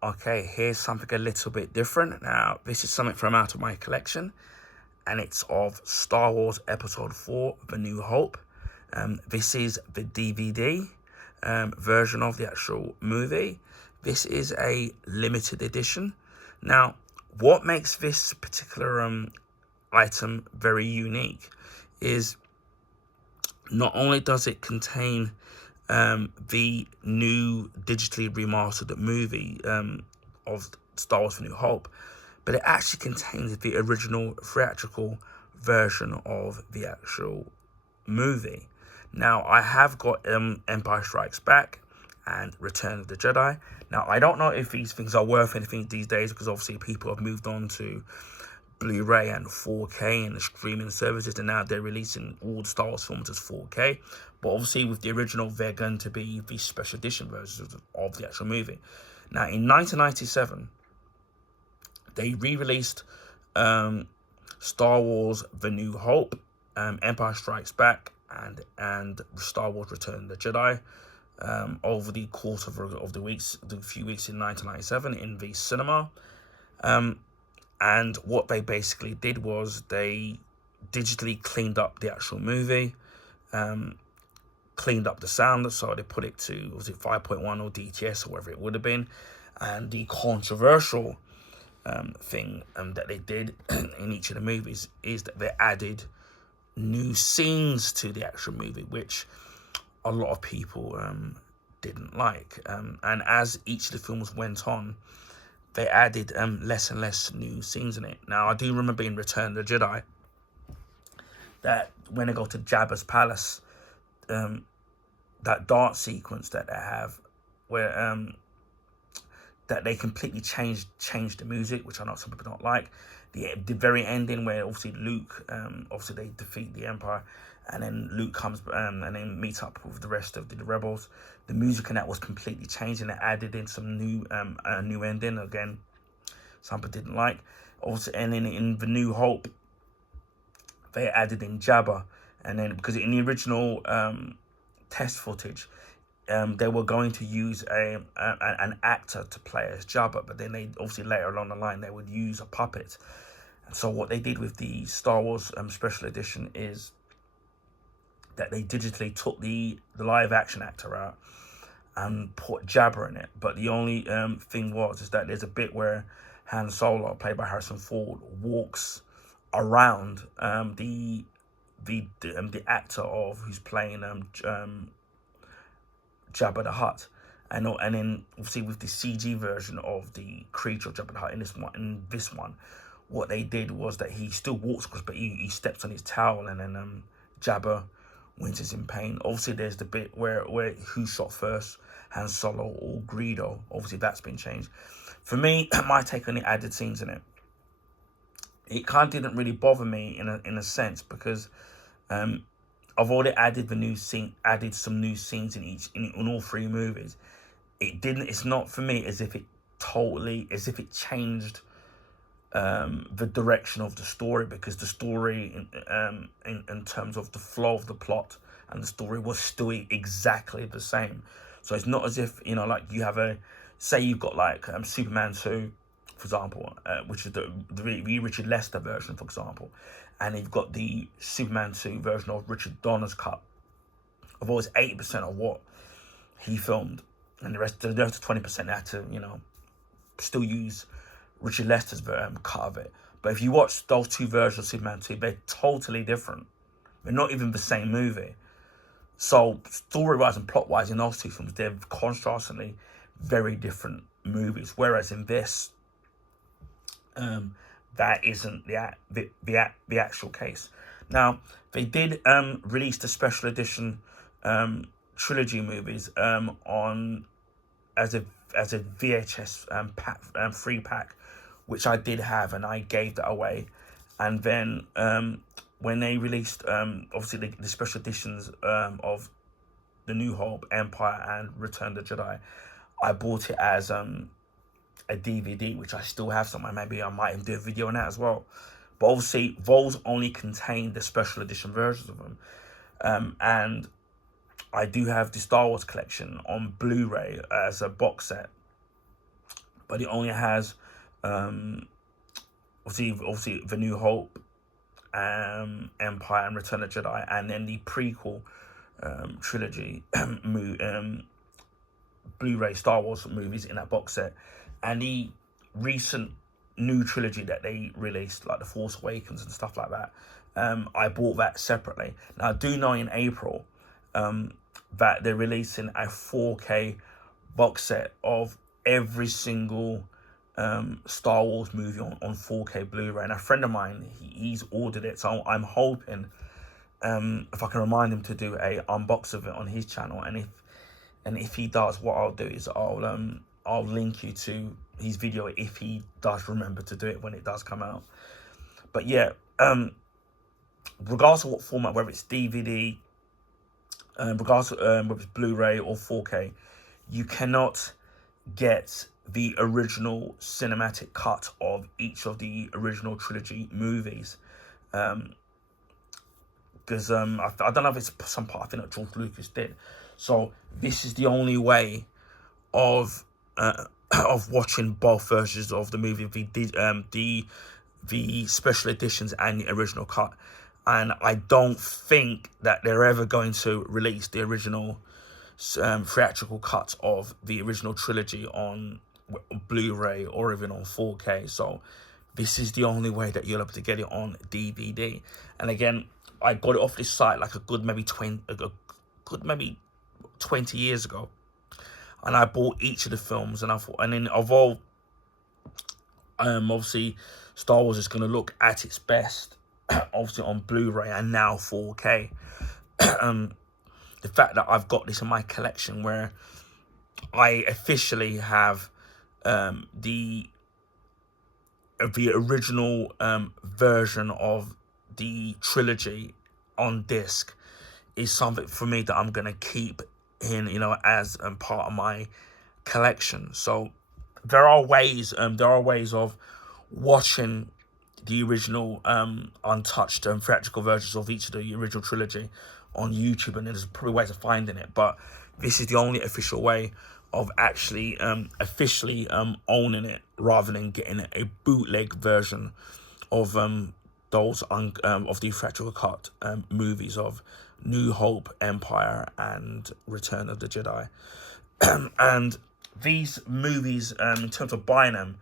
Okay, here's something a little bit different. Now, this is something from out of my collection, and it's of Star Wars Episode 4, The New Hope. This is the DVD version of the actual movie. This is a limited edition. Now, what makes this particular item very unique is not only does it contain the new digitally remastered movie of Star Wars: A New Hope, but it actually contains the original theatrical version of the actual movie. Now, I have got Empire Strikes Back and Return of the Jedi. Now, I don't know if these things are worth anything these days, because obviously people have moved on to Blu-ray and 4K and the streaming services, and now they're releasing all the Star Wars films as 4K. But obviously with the original, they're going to be the special edition versions of the actual movie. Now, in 1997, they re-released Star Wars: The New Hope, Empire Strikes Back, and Star Wars: Return of the Jedi over the course of the few weeks in 1997 in the cinema. And what they basically did was they digitally cleaned up the actual movie, cleaned up the sound, so they put it to, was it 5.1 or DTS or whatever it would have been. And the controversial thing that they did in each of the movies is that they added new scenes to the actual movie, which a lot of people didn't like. And as each of the films went on, they added less and less new scenes in it. Now, I do remember in Return of the Jedi that when they go to Jabba's palace, that dance sequence that they have, where that they completely changed the music, which I know some people don't like. The very ending where obviously Luke, obviously they defeat the Empire, and then Luke comes and then meets up with the rest of the rebels. The music in that was completely changed, and it added in some new ending. Again, some people didn't like. Also, and then in The New Hope, they added in Jabba, and then because in the original test footage, they were going to use an actor to play as Jabba, but then they obviously later along the line they would use a puppet. And so what they did with the Star Wars special edition is that they digitally took the live action actor out and put Jabba in it. But the only thing is that there's a bit where Han Solo, played by Harrison Ford, walks around the actor of who's playing Jabba the Hutt, and then obviously with the CG version of the creature of Jabba the Hutt in this one, what they did was that he still walks across, but he steps on his towel, and then Jabba winces in pain. Obviously, there's the bit where who shot first, Han Solo or Greedo. Obviously, that's been changed. For me, my take on the added scenes in it, it kind of didn't really bother me in a sense, because I've already added some new scenes in all three movies. It's not for me as if it changed the direction of the story, because the story in terms of the flow of the plot and the story was still exactly the same. So it's not as if, like you have say you've got like Superman 2, for example, which is the Richard Lester version, for example, and you've got the Superman 2 version of Richard Donner's cut of always 80% of what he filmed, and the rest of 20% they had to still use Richard Lester's cut of it. But if you watch those two versions of Superman 2, they're totally different. They're not even the same movie. So story-wise and plot-wise, in those two films, they're contrastingly very different movies. Whereas in this, that isn't the actual case. Now, they did release the special edition trilogy movies on as a VHS free pack, which I did have, and I gave that away. And then when they released obviously the special editions of The New Hope, Empire, and Return of the Jedi, I bought it as a DVD, which I still have somewhere. Maybe I might even do a video on that as well. But obviously, those only contain the special edition versions of them. And I do have the Star Wars collection on Blu-ray as a box set. but it only has obviously The New Hope, Empire, and Return of the Jedi, and then the prequel trilogy, Blu-ray Star Wars movies in that box set, and the recent new trilogy that they released, like The Force Awakens and stuff like that. I bought that separately. Now I do know in April that they're releasing a 4K box set of every single Star Wars movie on 4K Blu-ray, and a friend of mine, he's ordered it, so I'm hoping if I can remind him to do a unbox of it on his channel, and if he does, what I'll do is I'll link you to his video if he does remember to do it when it does come out. But yeah, regardless of what format, whether it's DVD, regardless whether it's Blu-ray or 4K, you cannot get the original cinematic cut of each of the original trilogy movies. Because I don't know if it's some part, I think that George Lucas did. So this is the only way of watching both versions of the movie, the special editions and the original cut. And I don't think that they're ever going to release the original theatrical cut of the original trilogy on Blu-ray or even on 4K. So this is the only way that you'll be able to get it on DVD. And again, I got it off this site like a good maybe 20 years ago, and I bought each of the films, and I thought, and then although obviously Star Wars is going to look at its best obviously on Blu-ray and now 4K, the fact that I've got this in my collection where I officially have the original version of the trilogy on disc is something for me that I'm gonna keep in, as part of my collection. So there are ways of watching the original untouched theatrical versions of each of the original trilogy on YouTube, and there's probably ways of finding it, but this is the only official way of actually officially owning it, rather than getting a bootleg version of those of the theatrical cut movies of New Hope, Empire, and Return of the Jedi. And these movies, in terms of buying them,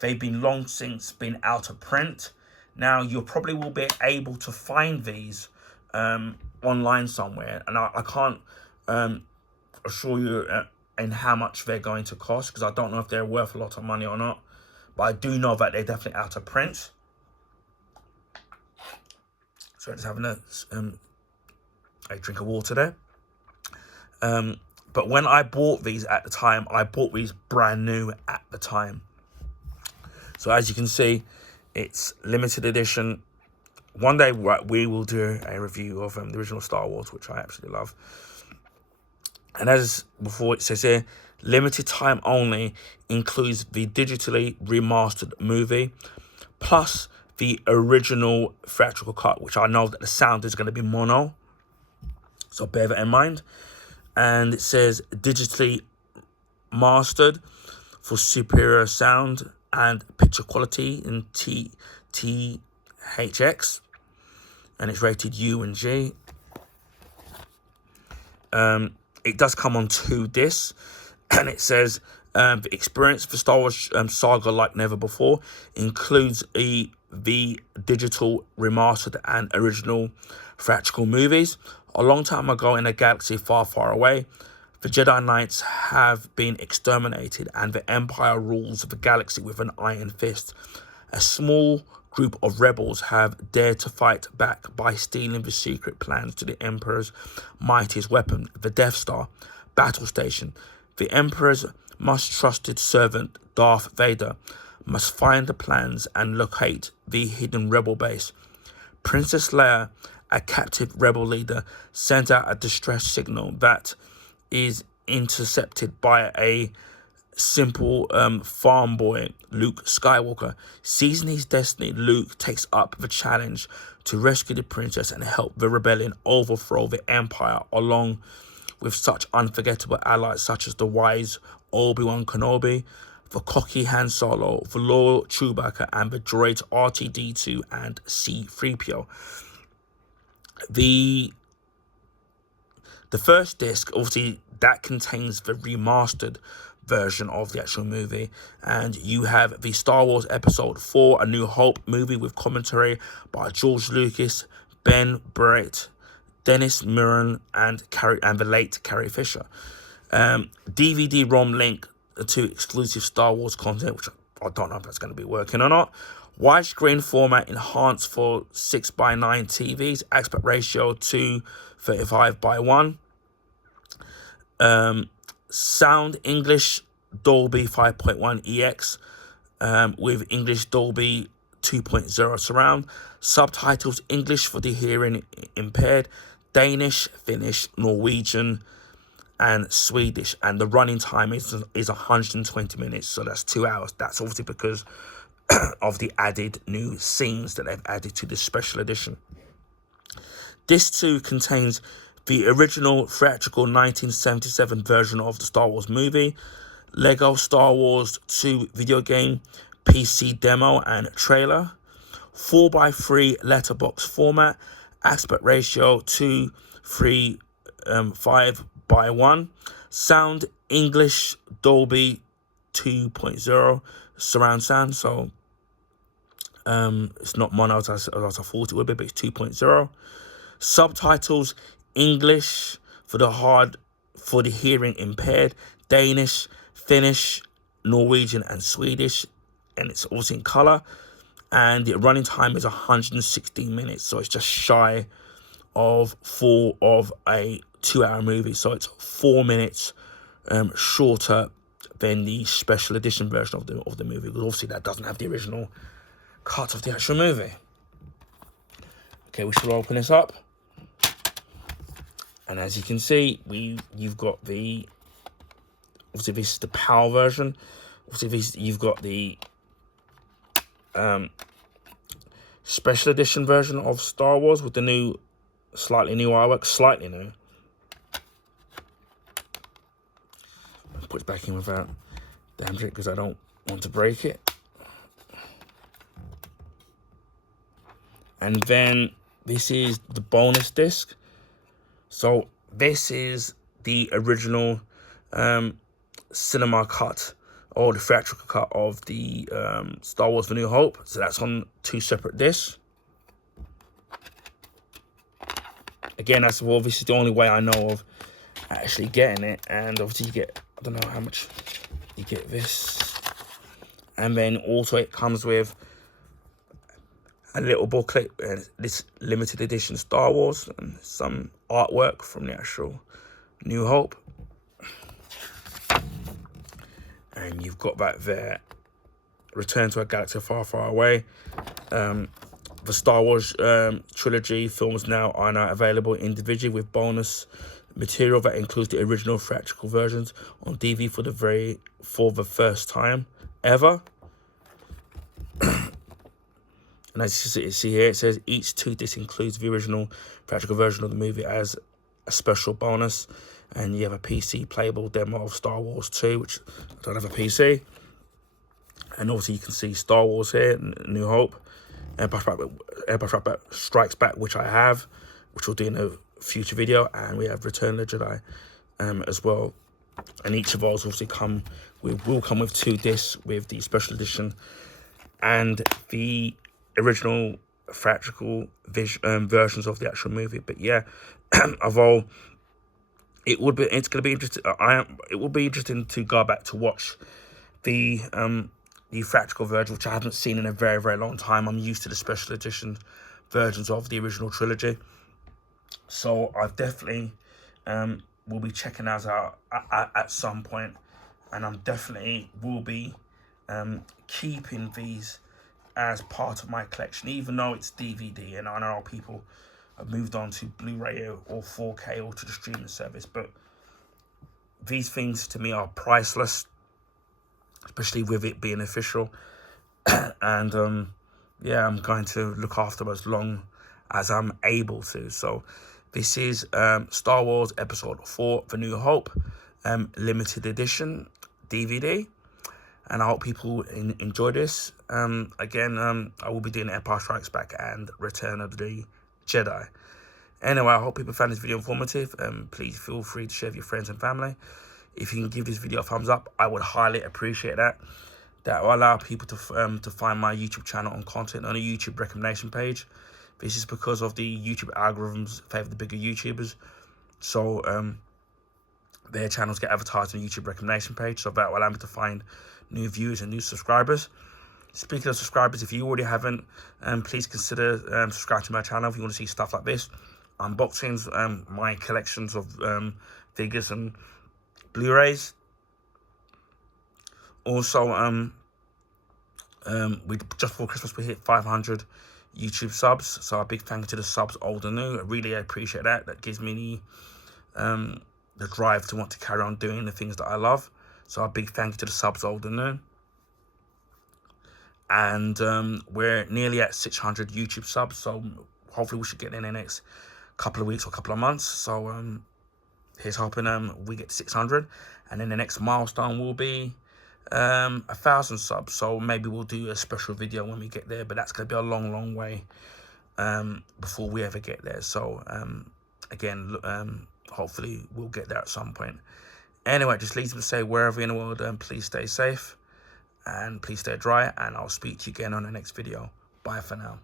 they've been long since been out of print. Now you probably will be able to find these online somewhere, and I can't assure you in how much they're going to cost, because I don't know if they're worth a lot of money or not, but I do know that they're definitely out of print. So just having a drink of water there. But when I bought these at the time, I bought these brand new at the time. So as you can see, it's limited edition. One day we will do a review of the original Star Wars, which I absolutely love. And as before, it says here, limited time only, includes the digitally remastered movie, plus the original theatrical cut, which I know that the sound is going to be mono, so bear that in mind. And it says digitally mastered for superior sound and picture quality in THX, and it's rated U and G. It does come on 2 discs, and it says the experience for Star Wars saga like never before includes the digital remastered and original theatrical movies. A long time ago in a galaxy far, far away, the Jedi Knights have been exterminated and the Empire rules the galaxy with an iron fist. A small group of rebels have dared to fight back by stealing the secret plans to the Emperor's mightiest weapon, the Death Star battle station. The Emperor's most trusted servant, Darth Vader, must find the plans and locate the hidden rebel base. Princess Leia, a captive rebel leader, sends out a distress signal that is intercepted by a simple farm boy, Luke Skywalker. Seizing his destiny, Luke takes up the challenge to rescue the princess and help the rebellion overthrow the Empire, along with such unforgettable allies such as the wise Obi-Wan Kenobi, the cocky Han Solo, the loyal Chewbacca, and the droids R2-D2 and C-3PO. The first disc, obviously, that contains the remastered version of the actual movie, and you have the Star Wars Episode 4 A New Hope movie with commentary by George Lucas, Ben Barrett, Dennis Muren, and the late Carrie Fisher. DVD-ROM link to exclusive Star Wars content, which I don't know if that's going to be working or not. Widescreen format enhanced for 6:9 TVs, aspect ratio 2:35:1. Sound English Dolby 5.1 EX with English Dolby 2.0 surround. Subtitles English for the hearing impaired, Danish, Finnish, Norwegian, and Swedish. And the running time is 120 minutes, so that's 2 hours. That's obviously because of the added new scenes that they've added to the special edition. This too contains the original theatrical 1977 version of the Star Wars movie, Lego Star Wars 2 video game, PC demo and trailer, 4:3 letterbox format, aspect ratio 2:5:1, sound English Dolby 2.0 surround sound. So it's not mono as I thought it would be, but it's 2.0. Subtitles English for the hearing impaired, Danish, Finnish, Norwegian, and Swedish, and it's also in color. And the running time is 116 minutes, so it's just shy of a 2-hour movie. So it's 4 minutes shorter than the special edition version of the movie, because obviously that doesn't have the original cut of the actual movie. Okay, we should open this up. And as you can see, you've got the, obviously this is the PAL version. Obviously you've got the special edition version of Star Wars with the slightly new artwork, slightly new. I'll put it back in without damaging it because I don't want to break it. And then this is the bonus disc. So this is the original cinema cut, or the theatrical cut of the Star Wars: The New Hope. So that's on 2 separate discs. Again, that's obviously the only way I know of actually getting it. And obviously you get, I don't know how much you get this. And then also it comes with a little booklet, this limited edition Star Wars, and some artwork from the actual New Hope. And you've got back there, Return to a Galaxy Far, Far Away. The Star Wars trilogy films are now available individually with bonus material that includes the original theatrical versions on DVD for the first time ever. And as you see here, it says each 2 disc includes the original theatrical version of the movie as a special bonus. And you have a PC playable demo of Star Wars 2, which I don't have a PC. And also you can see Star Wars here, New Hope, Empire Strikes Back, which I have, which we'll do in a future video. And we have Return of the Jedi as well. And each of those obviously will come with 2 discs with the special edition and the original theatrical versions of the actual movie. But yeah, although it will be interesting to go back to watch the theatrical version, which I haven't seen in a very, very long time. I'm used to the special edition versions of the original trilogy, so I definitely will be checking those out at some point, and I'm definitely will be keeping these as part of my collection, even though it's DVD, and I know people have moved on to Blu-ray or 4K or to the streaming service, but these things to me are priceless, especially with it being official. And yeah, I'm going to look after them as long as I'm able to. So this is Star Wars Episode 4 The New Hope limited edition DVD. and I hope people enjoy this. Again, I will be doing Empire Strikes Back and Return of the Jedi. Anyway, I hope people found this video informative. Please feel free to share with your friends and family. If you can give this video a thumbs up, I would highly appreciate that. That will allow people to find my YouTube channel and content on a YouTube recommendation page. This is because of the YouTube algorithms favor the bigger YouTubers. So their channels get advertised on the YouTube recommendation page. So that will allow me to find new viewers and new subscribers. Speaking of subscribers, if you already haven't, please consider subscribing to my channel if you want to see stuff like this. Unboxings, my collections of figures and Blu-rays. Also, we just before Christmas we hit 500 YouTube subs, so a big thank you to the subs, old and new. I really appreciate that. That gives me the drive to want to carry on doing the things that I love. So a big thank you to the subs, old and new. And we're nearly at 600 YouTube subs, so hopefully we should get in the next couple of weeks or couple of months. So here's hoping we get to 600, and then the next milestone will be 1,000 subs. So maybe we'll do a special video when we get there, but that's gonna be a long way before we ever get there. So again, hopefully we'll get there at some point. Anyway, just leaves me to say, wherever in the world, please stay safe and please stay dry, and I'll speak to you again on the next video. Bye for now.